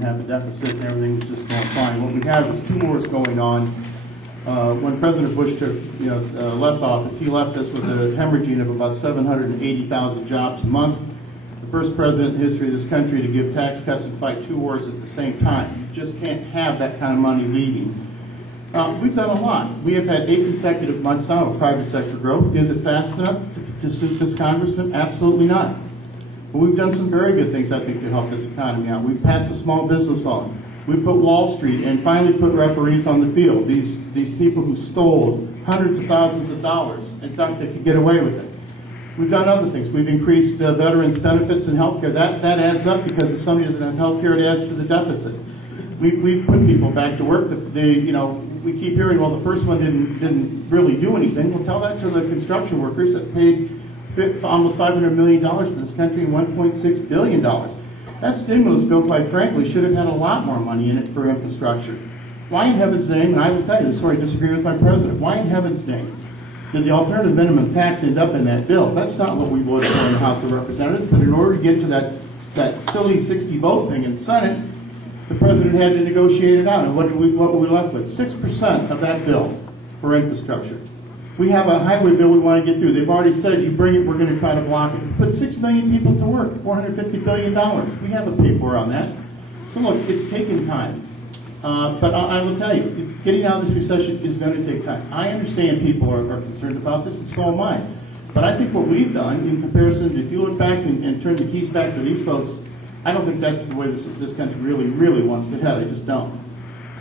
have a deficit and everything's just going fine. What we have is two wars going on. When President Bush took, left office, he left us with a hemorrhaging of about 780,000 jobs a month. The first president in the history of this country to give tax cuts and fight two wars at the same time. You just can't have that kind of money leaving. We've done a lot. We have had 8 consecutive months now of private sector growth. Is it fast enough to suit this congressman? Absolutely not. But we've done some very good things, I think, to help this economy out. We've passed a small business law. We put Wall Street and finally put referees on the field. These people who stole hundreds of thousands of dollars and thought they could get away with it. We've done other things. We've increased veterans' benefits and health care. That adds up because if somebody doesn't have health care, it adds to the deficit. We've put people back to work. We keep hearing, well, the first one didn't really do anything. Well, tell that to the construction workers that paid almost $500 million for this country and $1.6 billion. That stimulus bill, quite frankly, should have had a lot more money in it for infrastructure. Why in heaven's name, and I will tell you this is where I disagree with my president, why in heaven's name did the alternative minimum tax end up in that bill? That's not what we voted for in the House of Representatives, but in order to get to that silly 60 vote thing in the Senate, the president had to negotiate it out. And what were we left with? 6% of that bill for infrastructure. We have a highway bill we want to get through. They've already said, you bring it, we're going to try to block it. Put 6 million people to work, $450 billion. We have a paper on that. So look, it's taken time. But I will tell you, getting out of this recession is going to take time. I understand people are concerned about this, and so am I. But I think what we've done, in comparison, if you look back and turn the keys back to these folks, I don't think that's the way this country really wants to head. I just don't.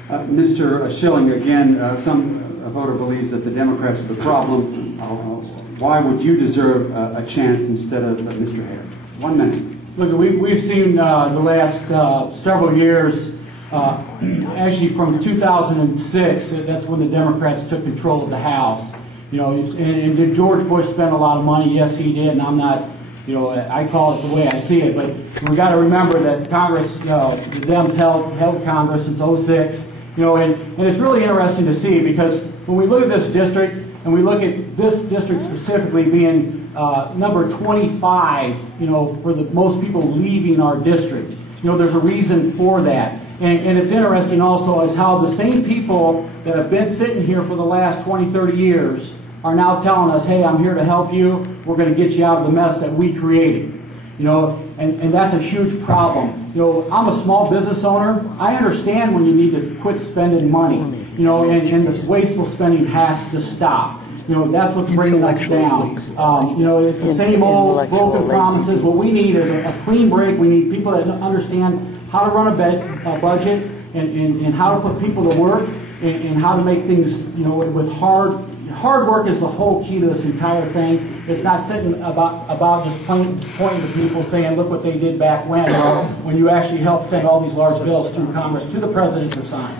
Mr. Schilling, again, some voter believes that the Democrats are the problem. Why would you deserve a chance instead of Mr. Hare? 1 minute. Look, we've seen the last several years, actually from 2006, that's when the Democrats took control of the House. And did George Bush spend a lot of money? Yes, he did, and I'm not, I call it the way I see it. But we got to remember that Congress, the Dems held Congress since '06. And it's really interesting to see, because when we look at this district, and we look at this district specifically being number 25, for the most people leaving our district, there's a reason for that. And it's interesting also as how the same people that have been sitting here for the last 20, 30 years are now telling us, hey, I'm here to help you. We're going to get you out of the mess that we created. And that's a huge problem. I'm a small business owner. I understand when you need to quit spending money. And this wasteful spending has to stop. That's what's bringing us down. It's the same old broken promises. What we need is a clean break. We need people that understand how to run a budget and how to put people to work and how to make things, with hard work is the whole key to this entire thing. It's not sitting about just pointing to people saying, look what they did back when you actually helped send all these large bills through Congress to the President to sign.